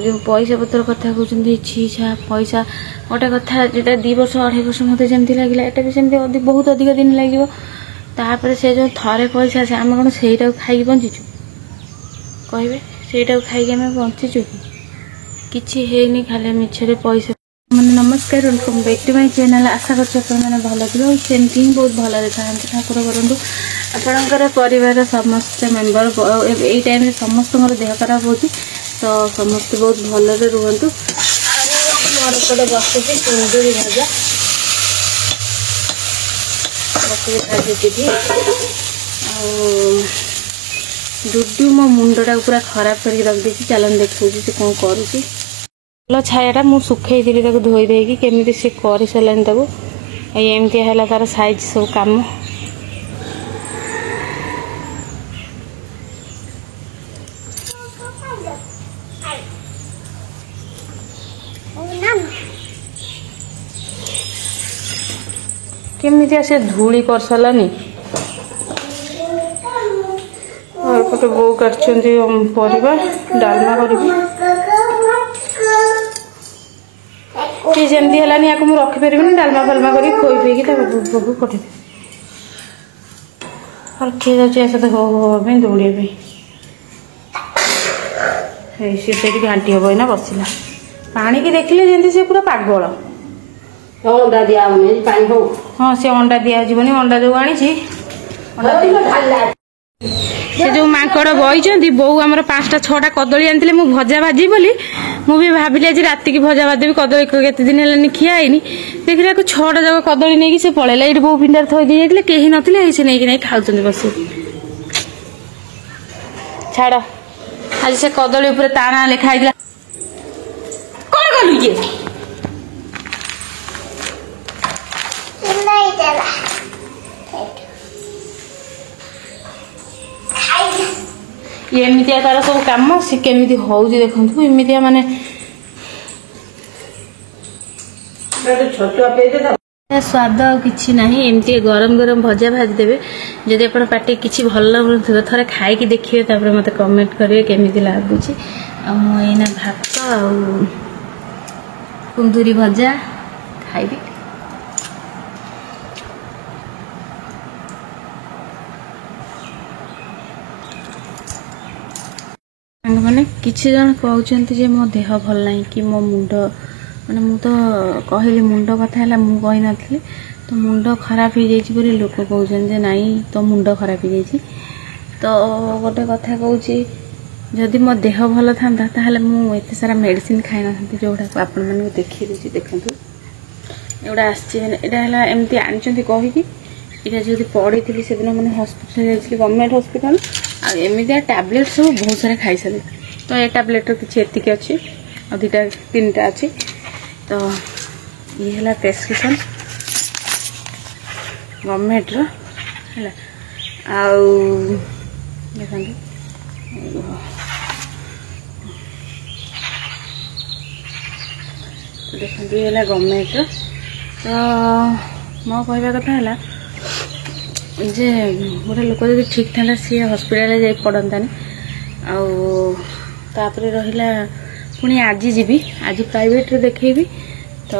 जो पैसा पतर कथा कहते छी छा पैसा गोटे कथा जोटा 2 वर्ष 2.5 वर्ष मत जमी लगे एटा भी सेमती बहुत अधिक दिन लगे तापर से जो थे पैसा से आम कौन से खाई बंचीचु कहे से खाई आम बंचीचु कि है खाली मिछरे पैसा मैंने नमस्कार welcome back to my channel आशा करते भल थी सेमती ही बहुत भल था ठाकुर करूँ आपणकर परिवार समस्त मेम्बर यही टाइम समस्त देह खराब हो तो समस्त बहुत भलरे रुहतु मोर एपटे बसुची कुंदुरी भजा भाजी डुडू मो मुंडटा पूरा खराब करके रखी चलन देखा से कौन करुच्ची फल छायाटा मुझे सुखई धोई देकी केमी सी कर सारे एमती है तार साइज सब कम केमी से धूली कर सारानी पटे बो कर डालमा कर जमी है मुझे रखिपर डालमा फालमा कर खोई पीकी बो पठे और किए जाए हो दौड़े सी घाटी हम ना बसला पानी की देखिले जमी से पूरा पागल अंडा दिया हाँ से अंडा दिजनी अंडा जो आनी से जो माकड़ बही बो आम 5टा 6टा कदली आनी मुझे भजा भाजी बोली मुझे भाविली आज राति की भजा भाजी कदली केते दिन है खिया देखला 6टा जाक कदली नहीं से पलैला ये बो पिंडार थी दी जाते कहीं नथिले से नहीं खाऊ बस छाड़ आज से कदली उपर ता ना लिखाई कौन गलु ये एमती तार सब कम सी केमी हो देखु एमती माने स्वाद किसी ना एमती गरम गरम भजा भाजी देवे जदि आप पार्टी किसी भल लगुन थे खाई देखिए मत कमेंट करेंगे केमी लगुच आईना भात आ कुंदुरी भजा खाइबी मैंने किसी जन कहते मो देह भल ना कि मो मुंड मैंने मु तो कहली मुंड कथा है मुझे कही नी तो मुंड खराब हो जाए लोक कहते नाई तो मुंड खराब हो जाए तो गोटे कथा कहूँ जदि मो देह भल था मुझे सारा मेडिसिन खाई ना जोड़ा आपण मैंने देखी दूसरी देखूँ एगुड़ा आसला एमती आनी कहीकि यहाँ जो पढ़ी थी से दिन मैंने हस्पिटाल जाइए गवर्नमेंट हस्पिटाल आमती टैबलेट सब बहुत सारा खाई सारे तो ये टैबलेट किसी एतिक अच्छी और 2टा 3टा अच्छी तो ये है प्रेस्क्रिप्शन गवर्नमेंट है देखो ये है गवर्नमेंट तो मो कहवा कथा है जे गोटे लोक जो ठीक था सी हस्पिटाल जा पड़तानी आपर रहा पुणी आज जीवी आज प्राइवेट देखेबी तो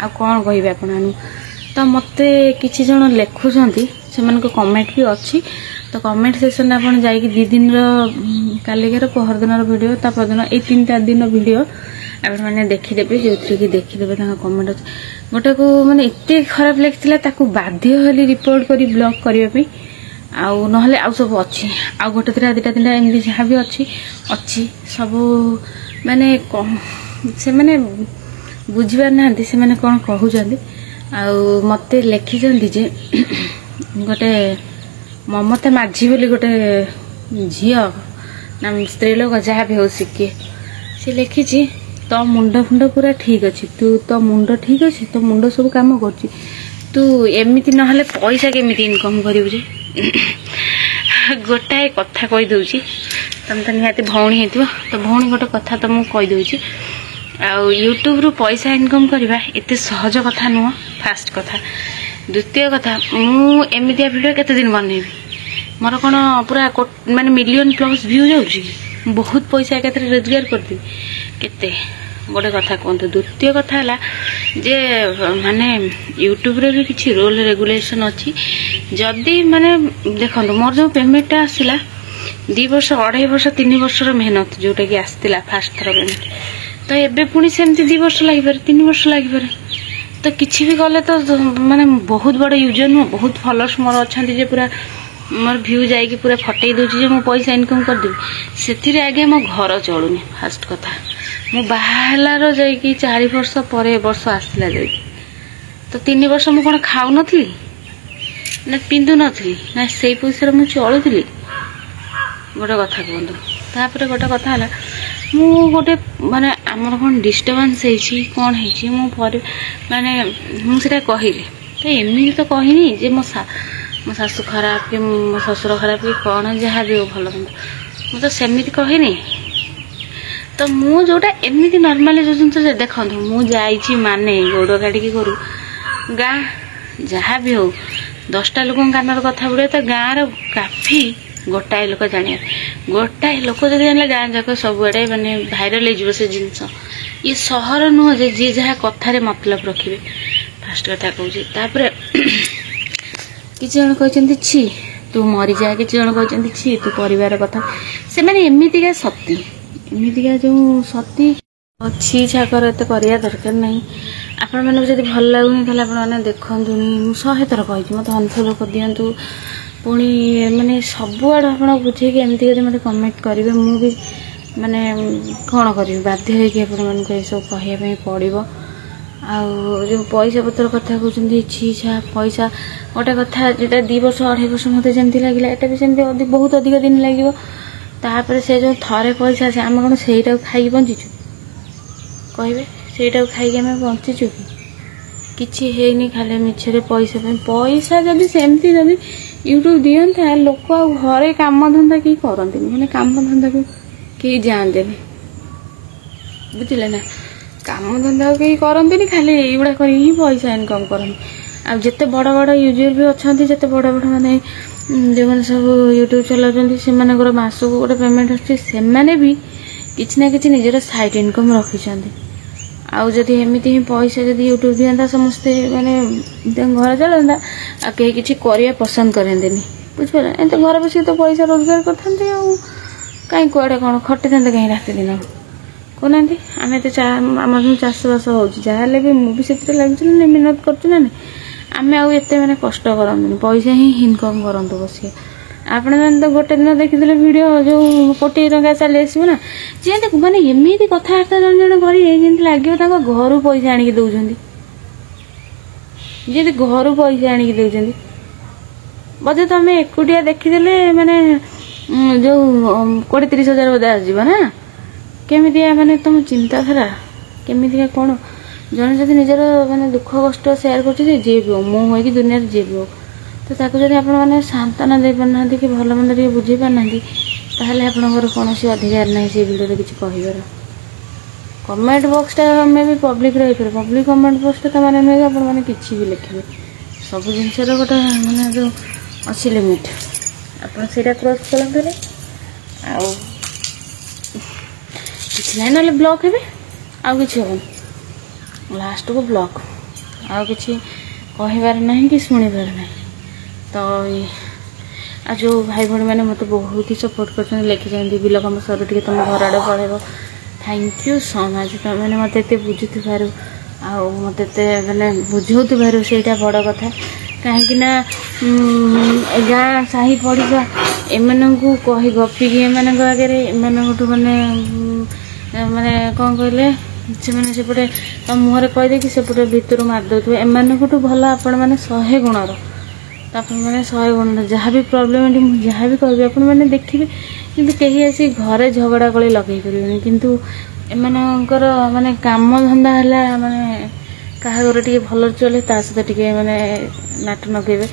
आ कौन कह आपण तो मत किसी जन लिखुंट से कमेंट भी अच्छी तो कमेंट सेक्शन आप जाकि 2 दिन कालिकार पहर दिन वीडियो तापरदिन ये 3-4 दिन वीडियो आप मैंने देखीदेवे जो कि देखीदेवे कमेंट अच्छे गोटे को मैंने एत खराब लगी बाध्य हली रिपोर्ट कर ब्लॉक करने आउ ना आउ सब अच्छी आउ गोटे 2टा 3टा एमती जहाँ भी अच्छी सब मैंने से मैंने बुझीपार ना से मैंने कौन कहते मत लिखिं जे गोटे ममता माझी बोली गोटे झी ना स्त्री लोक जहाँ भी हो सिके सी लिखी तो मुंड फुंड पूरा ठीक अच्छी तू तो मुंड ठीक अच्छी तो मुंड सब कम कर तू एमती ना पैसा केमी इनकम करू गोटाए कथा कहीदे तुम तो निहाती भौणी हो तो भौणी गोटे कथा तो मुझे कहीदे यूट्यूब रु पैसा इनकम करवा एत सहज कथा नुह फास्ट कथा द्वितीय कथा मुझे भिडियो केते दिन बनैबी मोर कौन पूरा माने मिलियन प्लस व्यू जाऊँगी बहुत पैसा एकाथरे रोजगार करदेवी केते गोटे कथा कहतु। द्वितीय कथा है जे माने यूट्यूब रे भी किसी रूल रेगुलेशन अच्छी जदि माने देखो मोर जो पेमेंटा आसला 2 वर्ष 2.5 वर्ष 3 वर्षर मेहनत जोटा कि आसला फास्ट थर पेमेंट तो एबे पुणी सेमती 2 वर्ष लगे 3 वर्ष लगे तो किसी भी गले तो माने बहुत बड़ यूजर नुह बहुत फॉलोअर्स मोर अच्छा जे पूरा मोर व्यू जाइए पूरा फटई दूची जे मो पैसा इनकम करदेवी से आगे मो घर चलुनी। फास्ट कथा मु बाहर जाइए 4 वर्ष पर वर्ष आसला जा तो 3 वर्ष मु कौन खाऊ नी ना पिंधु नी ना से पैसा मुझे चलुली गोटे कथा कहतु। तापर गोटे कथा है मु गोटे माने आमर कौन डिस्टर्बांस कौन है माने मुझे कहली तो एमती तो कहनी जे मो शाशु खराब कि मो ससुर खराब कि कौन जहाँ भी हो भल मंद मु तो सेमती कहनी तो मु जोटा एमती नॉर्मली जो जिन देखो मुझे माने गोड़ गाड़ी करू गाँ जहाँ भी हो 10टा लोक कानर कथा बुड़े तो गाँव काफी गोटाए लोक जाने गोटाए लोक जब जाने गाँ जाक सबुआड़े माने भाइराल हो से जिनस ये सहर नुह जे जी जहाँ कथार मतलब रखिए। फास्ट कथा कहूँ किसी जन कहते छी तू मरी जा किसी जन कहते छी तू परिवार कथा से मैंने एमतीका सती एमतीका जो सती अच्छी छाकर एत करवा दरकार नहीं। आपण मैंने जब भल लगुनि ताले आपण मैंने देखंतुनी मु 100 थर कही मत अनफॉलो कर दियंतु पुणी माने सबुआड़ आप बुझे एमती यदि मत कमेंट करेंगे मु भी माने कौन करी बाध्य होगी आपण मानक ये सब कहवाई पड़ो। आउ जो पैसा पत्र कथा कहते छी छा पैसा गोटे कथा जोटा 2 वर्ष 2.5 वर्ष मत जमी लगे एटा भी सेमती बहुत अधिक दिन लगे तापर से जो थरे पैसा से आम कौन से खाई बंचीचु कहे सेटा खाई आम बंचीचु कि है खाली मिछरे पैसा जब सेमती जब यूट्यूब दियंता लोक घरे काम धंदा कहीं करते मैंने काम धंदा को कहीं जाते बुझे ना काम धंदा कहीं करते खाली युवा कर पैसा इनकम करते आ जिते बड़ बड़ यूजर भी अच्छा जिते बड़ बड़ माने जो मैंने सब यूट्यूब चलाउछन्ति से मासक गोटे पेमेंट आसने भी किसी ना कि निजर साइड इनकम रखिंट आउ जदि एमती ही पैसा जदि यूट्यूब दिखाता समस्ते माने घर चलता आ कहीं किसी करने पसंद करते बुझिपारे एत घर बस तो पैसा रोजगार करते कहीं कुआड़े कौन खटी था कहीं रात दिन कहना आम तो आम जो चाषबास हो जहाँ भी मुझे लगे मेहनत करूँ आम आते मैंने कष्ट करते पैसा ही इनकम करूँ बस आपण मैंने तो गोटे दिन देखी वीडियो जो 1 कोटी टंका चली आसो ना जी माने एमती कथबार्ता जन जन करें लगे घर पैसा आणिक दौरान जी घर पैसा आणिक दौरान बोधे तुम एकुटिया देखीदे माने जो 20-30 हजार बोधे आसो ना केमितिया माने तुम चिंताधारा केमितिया कौन जन जब निजर माने दुख कष्ट सेयार कर जी भी हो मु हो कि दुनिया जी भी हो तो ताको जब आप सांत्वना दे पारना कि भल मंद टे बुझे पारना ताहले आपणकर कौन अधिकार ना से भिडियो किसी कहबार कमेंट बॉक्सटा आम भी पब्लिक रही पब्लिक कमेंट बॉक्सटा मैंने नुहे आप कि भी लिखे सब जिनसर गोटे मैंने जो अच्छी लिमिट आप क्रॉस करते आउ किसी ना ना ब्लॉक हे आउ कि हम लास्ट को ब्लॉक आउ कि कहबार ना कि शुणिबार ना तो आ जो भाई भाई मैंने मत बहुत ही सपोर्ट कर लिखिं बिल कम सर टे तुम घर आड़े पड़ेब थैंक यू सो मच तुम मैंने मत एत बुझुवर आउ मत मैंने बुझार से बड़ कथा कहीं गाँ साही पड़िशा एमनू कही गपिकी एम आगे एम मैंने माने कौन कहले से मैंने सेपटे तुम मुहर कहीदे कि सेपटे भितर मारिदे एमनू भल आपण मैंने 100 गुणर तो मैंने 100 गुण जहाँ भी प्रोब्लेम जहाँ भी कह मैंने देखिए कि कहीं आसी घरे झगड़ा कली लगे पारे किंतु एमनकर माने काम धंदा है माने क्या घर टे भल चले ता सहित टे माने नाट नगेबे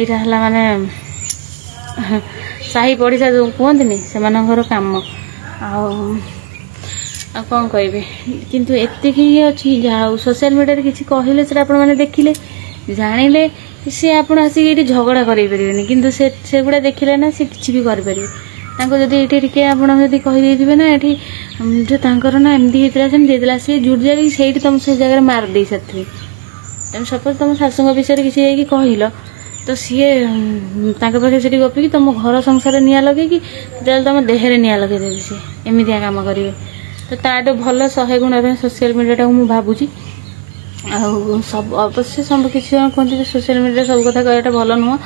यहाँ है माने साही पड़िशा जो कहते से काम आ कौन कहे किंतु एतिक ही अच्छी जहाँ सोशल मीडिया किसी कहले से आपने देखिले जानिले सी आप आसिक झगड़ा करें कि से गुड़ा देखिले ना सी किसी भी करें ତାଙ୍କୁ ଯଦି ଏଇଠି ଟିକେ ଆପଣ ଯଦି କହିଦେଇଥିବେ ନା ଏଠି ଯେ ତାଙ୍କର ନା ଏମିତି ହେଇଥିଲା ସେମିତି ହେଇଥିଲା, ସିଏ ଜୁଡ଼ି ଜାଳିକି ସେଇଠି ତୁମ ସେ ଜାଗାରେ ମାରିଦେଇ ସାରିଥିବେ। ତେଣୁ ସପୋଜ ତୁମ ଶାଶୁଙ୍କ ବିଷୟରେ କିଛି ଯାଇକି କହିଲ ତ ସିଏ ତାଙ୍କ ପାଖରେ ସେଠି ଗପିକି ତୁମ ଘର ସଂସାରରେ ନିଆଁ ଲଗେଇକି ଯେତେବେଳେ ତୁମ ଦେହରେ ନିଆଁ ଲଗେଇଦେବେ, ସିଏ ଏମିତିଆ କାମ କରିବେ। ତ ତାଠୁ ଭଲ 100 ଗୁଣ ପାଇଁ ସୋସିଆଲ ମିଡ଼ିଆଟାକୁ ମୁଁ ଭାବୁଛି। ଆଉ ସବୁ ଅବଶ୍ୟ ସବୁ କିଛି ଜଣ କୁହନ୍ତି ଯେ ସୋସିଆଲ ମିଡ଼ିଆରେ ସବୁ କଥା କହିବାଟା ଭଲ ନୁହଁ,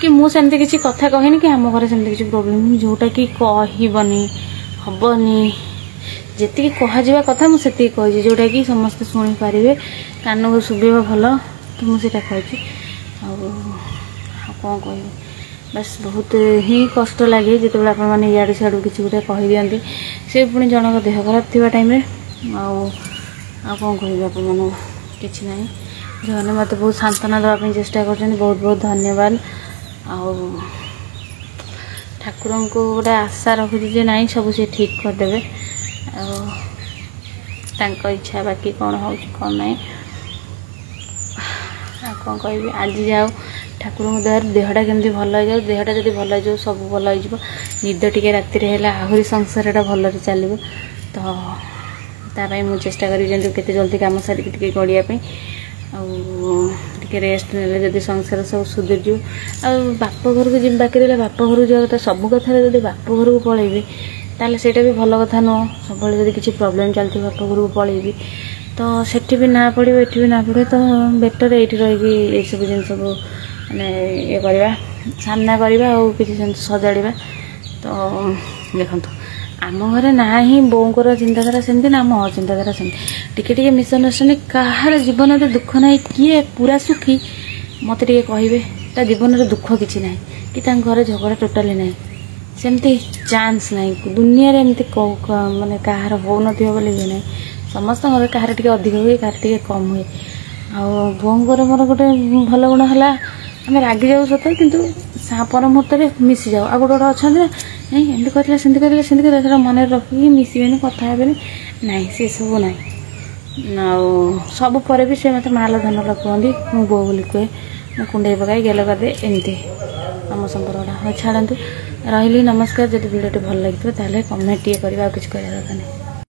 କି ମୁଁ ସେମିତି କିଛି କଥା କହିନି କି ଆମ ଘରେ ସେମିତି କିଛି ପ୍ରୋବ୍ଲେମ୍ ଯେଉଁଟାକି କହିବନି ହବନି। ଯେତିକି କୁହାଯିବା କଥା ମୁଁ ସେତିକି କହିଛି, ଯେଉଁଟାକି ସମସ୍ତେ ଶୁଣିପାରିବେ, କାନକୁ ଶୁଭିବ ଭଲ, ତ ମୁଁ ସେଇଟା କହିଛି। ଆଉ କ'ଣ କହିବି, ବାସ୍ ବହୁତ ହିଁ କଷ୍ଟ ଲାଗେ ଯେତେବେଳେ ଆପଣମାନେ ଇଆଡ଼ୁ ସିଆଡ଼ୁ କିଛି ଗୋଟେ କହିଦିଅନ୍ତି, ସେ ପୁଣି ଜଣଙ୍କ ଦେହ ଖରାପ ଥିବା ଟାଇମ୍ରେ। ଆଉ କ'ଣ କହିବି ଆପଣମାନଙ୍କୁ, କିଛି ନାହିଁ। ଯେଉଁମାନେ ମୋତେ ବହୁତ ସାନ୍ତ୍ୱନା ଦେବା ପାଇଁ ଚେଷ୍ଟା କରୁଛନ୍ତି, ବହୁତ ବହୁତ ଧନ୍ୟବାଦ। ଆଉ ଠାକୁରଙ୍କୁ ଗୋଟେ ଆଶା ରଖୁଛି ଯେ ନାଇଁ ସବୁ ସେ ଠିକ୍ କରିଦେବେ। ଆଉ ତାଙ୍କ ଇଚ୍ଛା, ବାକି କ'ଣ ହେଉଛି କ'ଣ ନାହିଁ। ଆଉ କ'ଣ କହିବି, ଆଜି ଯାଉ ଠାକୁରଙ୍କ ଦୟାରୁ ଦେହଟା କେମିତି ଭଲ ହେଇଯାଉ। ଦେହଟା ଯଦି ଭଲ ହେଇଯିବ ସବୁ ଭଲ ହେଇଯିବ। ନିଦ ଟିକେ ରାତିରେ ହେଲେ ଆହୁରି ସଂସାରଟା ଭଲରେ ଚାଲିବ। ତ ତା ପାଇଁ ମୁଁ ଚେଷ୍ଟା କରିବି ଯେମିତି କେତେ ଜଲ୍ଦି କାମ ସାରିକି ଟିକେ ଗଡ଼ିବା ପାଇଁ। ଆଉ ଟିକେ ରେଷ୍ଟ ନେଲେ ଯଦି ସଂସାର ସବୁ ସୁଧୁରିଯିବ। ଆଉ ବାପ ଘରକୁ ଯିବି, ବାକି ରହିଲା ବାପ ଘରକୁ ଯିବା କଥା। ସବୁ କଥାରେ ଯଦି ବାପ ଘରକୁ ପଳେଇବି ତାହେଲେ ସେଇଟା ବି ଭଲ କଥା ନୁହଁ। ସବୁବେଳେ ଯଦି କିଛି ପ୍ରୋବ୍ଲେମ୍ ଚାଲିଥିବ ବାପ ଘରକୁ ପଳେଇବି ତ ସେଠି ବି ନା ପଡ଼ିବ, ଏଠି ବି ନା ପଡ଼ିବ। ତ ବେଟର୍ ଏଇଠି ରହିକି ଏଇସବୁ ଜିନିଷକୁ ମାନେ ଇଏ କରିବା, ସାମ୍ନା କରିବା ଆଉ କିଛି ଜିନିଷ ସଜାଡ଼ିବା। ତ ଦେଖନ୍ତୁ, ଆମ ଘରେ ନା ହିଁ ବୋଉଙ୍କର ଚିନ୍ତାଧାରା ସେମିତି, ନା ମୋ ଚିନ୍ତାଧାରା ସେମିତି। ଟିକେ ଟିକେ ମିସ୍ଅଣ୍ଡରଷ୍ଟାଣ୍ଡିଂ, କାହାର ଜୀବନରେ ଦୁଃଖ ନାହିଁ, କିଏ ପୁରା ସୁଖୀ ମୋତେ ଟିକେ କହିବେ। ତା ଜୀବନରେ ଦୁଃଖ କିଛି ନାହିଁ, କି ତାଙ୍କ ଘରେ ଝଗଡ଼ା ଟୋଟାଲି ନାହିଁ, ସେମିତି ଚାନ୍ସ ନାହିଁ। ଦୁନିଆରେ ଏମିତି ମାନେ କାହାର ହେଉନଥିବ ବୋଲି ଇଏ ନାହିଁ। ସମସ୍ତଙ୍କର କାହାର ଟିକେ ଅଧିକ ହୁଏ, କାହାର ଟିକେ କମ୍ ହୁଏ। ଆଉ ବୋଉଙ୍କର ମୋର ଗୋଟେ ଭଲ ଗୁଣ ହେଲା, ଆମେ ରାଗିଯାଉ ସତ କିନ୍ତୁ ପର ମୁହୂର୍ତ୍ତରେ ମିଶିଯାଉ। ଆଉ ଗୋଟେ ଅଛନ୍ତି ନା, ନାଇଁ ଏମିତି କହିଥିଲା ସେମିତି କହିଥିଲା ସେମିତି କହିଥିଲା, ସେଟା ମନରେ ରଖିକି ମିଶିବେନି, କଥା ହେବେନି, ନାହିଁ ସେସବୁ ନାହିଁ। ଆଉ ସବୁ ପରେ ବି ସେ ମୋତେ ମାଲ ଧନ କୁହନ୍ତି, ମୁଁ ବୋଉ ବୋଲି କୁହେ, ମୁଁ କୁଣ୍ଡେଇ ପକାଇ ଗେଲ କରିଦିଏ, ଏମିତି ଆମ ସମ୍ପର୍କଟା। ହଉ ଛାଡ଼ନ୍ତୁ, ରହିଲି, ନମସ୍କାର। ଯଦି ଭିଡ଼ିଓଟି ଭଲ ଲାଗିଥିବ ତାହେଲେ କମେଣ୍ଟ ଟିକେ କରିବା, ଆଉ କିଛି କରିବା ଦରକାର ନାହିଁ।